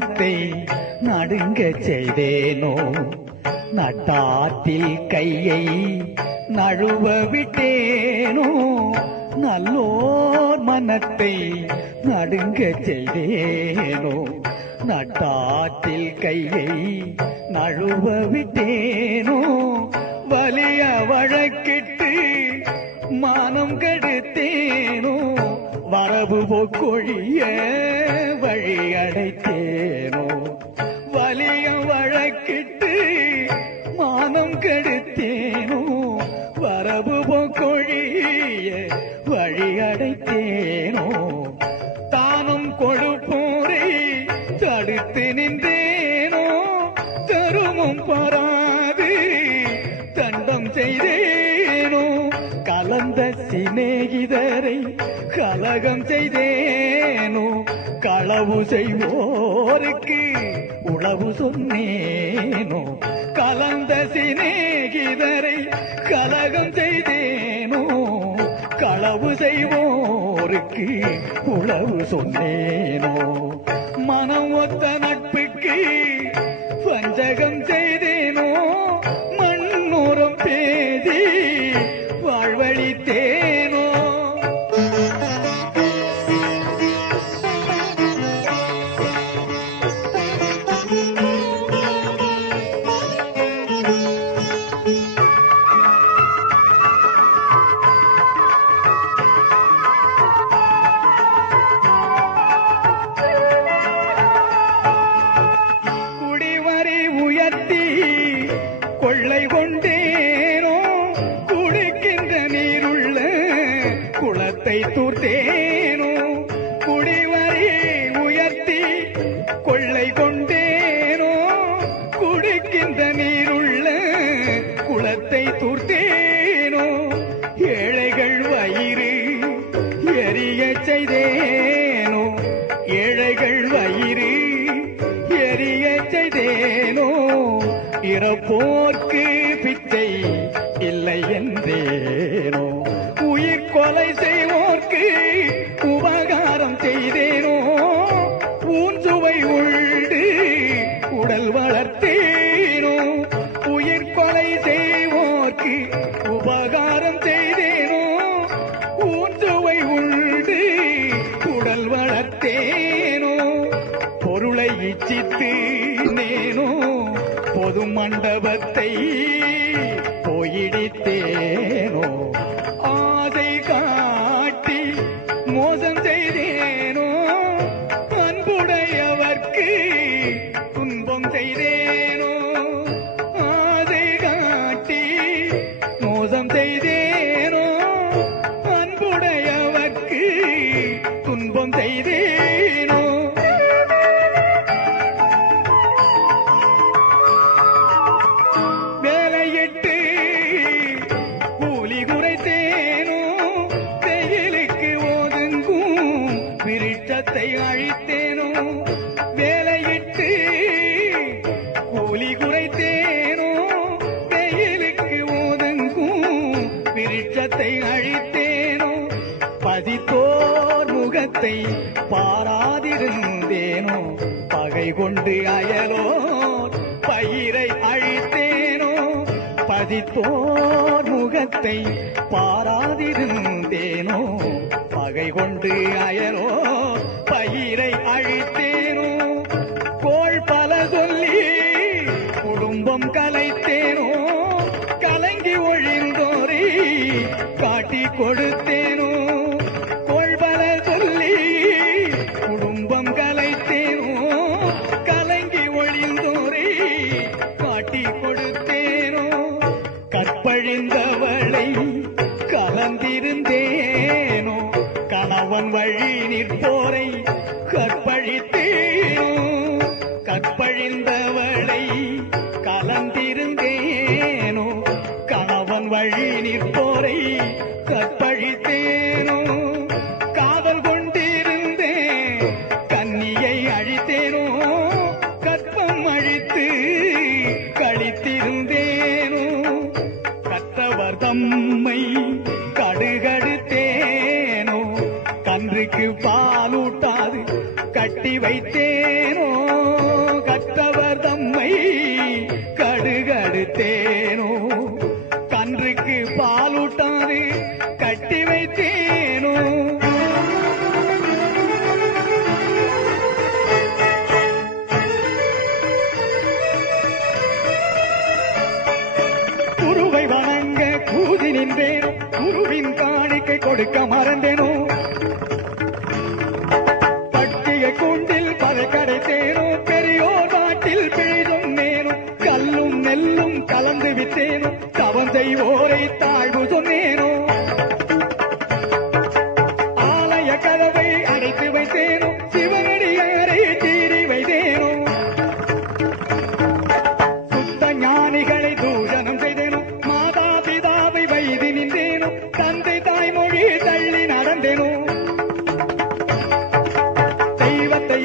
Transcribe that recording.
மனத்தை நடுங்க செய்தேனோ நட்டாற்றில் கையை நழுவ விட்டேனோ நல்லோர் மனத்தை நடுங்க செய்தேனோ நட்டாற்றில் கையை நழுவ விட்டேனோ வலிய வழக்கிட்டு மானம் கெடுத்தேனோ வரவு போக்கொழிய வழி அடைத்தேனோ வலிய வழக்கிட்டு மானம் கெடுத்தேனோ வரவு போக்கொழிய வழி அடைத்தேனோ தானும் கொடுப்போரை தடுத்து நின்றேனோ தருமும் பராது தண்டம் செய்தேனோ கலந்த சிநேகிதரை கலகம் செய்தேனோ களவு செய்வோருக்கு உளவு சொன்னேனோ கலந்த சிநேகிதரை கலகம் செய்தேனோ களவு செய்வோருக்கு உளவு சொன்னேனோ மனம் ஒத்த நட்புக்கு வஞ்சகம் செய்தேனோ மண்ணோரம் பேதி வாழ்வழித்தேனோ கொள்ளை கொண்டேனோ குடிக்கின்ற நீருள்ள குளத்தை தூர்த்தேனோ குடிவரி உயர்த்தி கொள்ளை கொண்டேனோ குடிக்கின்ற நீருள்ள குளத்தை தூர்த்தேனோ ஏழைகள் வயிறு எரிய செய்தேனோ ஏழைகள் வயிறு எரிய செய்தேனோ இறப்போர்க்கு பிச்சை இல்லை என்றேனோ உயிர் கொலை செய்வோர்க்கு உபகாரம் செய்தேனோ ஊன்சுவை உண்டு உடல் வளர்த்தேனோ உயிர் கொலை செய்வோர்க்கு உபகாரம் செய்தேனோ ஊன்சுவை உண்டு உடல் வளர்த்தேனோ பொருளை இச்சித்து நேனோ பொது மண்டபத்தை போயிடித்தேனோ ஆசை காட்டி மோசம் செய்தேனோ அன்புடையவர்க்கு துன்பம் செய்தேனோ ஆசை காட்டி மோசம் செய்தேனோ அன்புடையவர்க்கு துன்பம் செய்தேனோ கூலி குறைத்தேனோ வெயிலுக்கு ஒதுங்கும் விருட்சத்தை அழித்தேனோ வேலையிட்டு கூலி குறைத்தேனோ வெயிலுக்கு ஒதுங்கும் விருட்சத்தை அழித்தேனோ பதித்தோர் முகத்தை பாராதிருந்தேனோ பகை கொண்டு அயலோர் பயிரை அழித்தேனோ பதித்தோர் முகத்தை பாராதிருந்தேனோ பகை கொண்டு அயலோ பயிரை அழித்தேனோ கோள் பல சொல்லி குடும்பம் கலைத்தேனோ கலங்கி ஒழிந்தோரை காட்டி கொடுத்தேனோ கோள் பல சொல்லி குடும்பம் கலைத்தேனோ கலங்கி ஒழிந்தோரை காட்டி கொடுத்தேனோ கற்பழிந்தவளை கலந்திருந்தேனோ கணவன் வழி நிற்போரை கற்பழித்தேனோ கற்பழிந்தவளை கலந்திருந்தேனோ கணவன் வழி நிற்போரை கற்பழித்தேனோ காதல் கொண்டிருந்தேன் கன்னியை அழித்தேனோ கற்பம் அழித்து கழித்திருந்தேனோ கற்றவர் தம்மை கடுகடுத்தேனோ கன்றுக்கு பாலூட்டாது கட்டி வைத்தேனோ கன்றுக்கு பாலூட்டாது கட்டி வைத்தேனோ. குருவை வணங்க கூதி நின்றேனோ, குருவின் காணிக்கை கொடுக்க மறந்தேனோ. பட்டிகை கூண்டில் பதை கடைத்தேனோ, பெரியோர் நாட்டில் பிழை சொன்னேனோ. கல்லும் நெல்லும் கலந்து விட்டேனோ, தவம் செய்வோரை தாழ்வு சொன்னேனோ. ஆலய கதவை அடைத்து வைத்தேனோ, சிவனடியாரை தீரி வைத்தேனோ. சுத்த ஞானிகளை தூஷணம் செய்தேனோ, மாதா பிதாவை வைதி நின்றேனோ. தந்தை தாய்மொழி தள்ளி நடந்தேனோ. தெய்வத்தை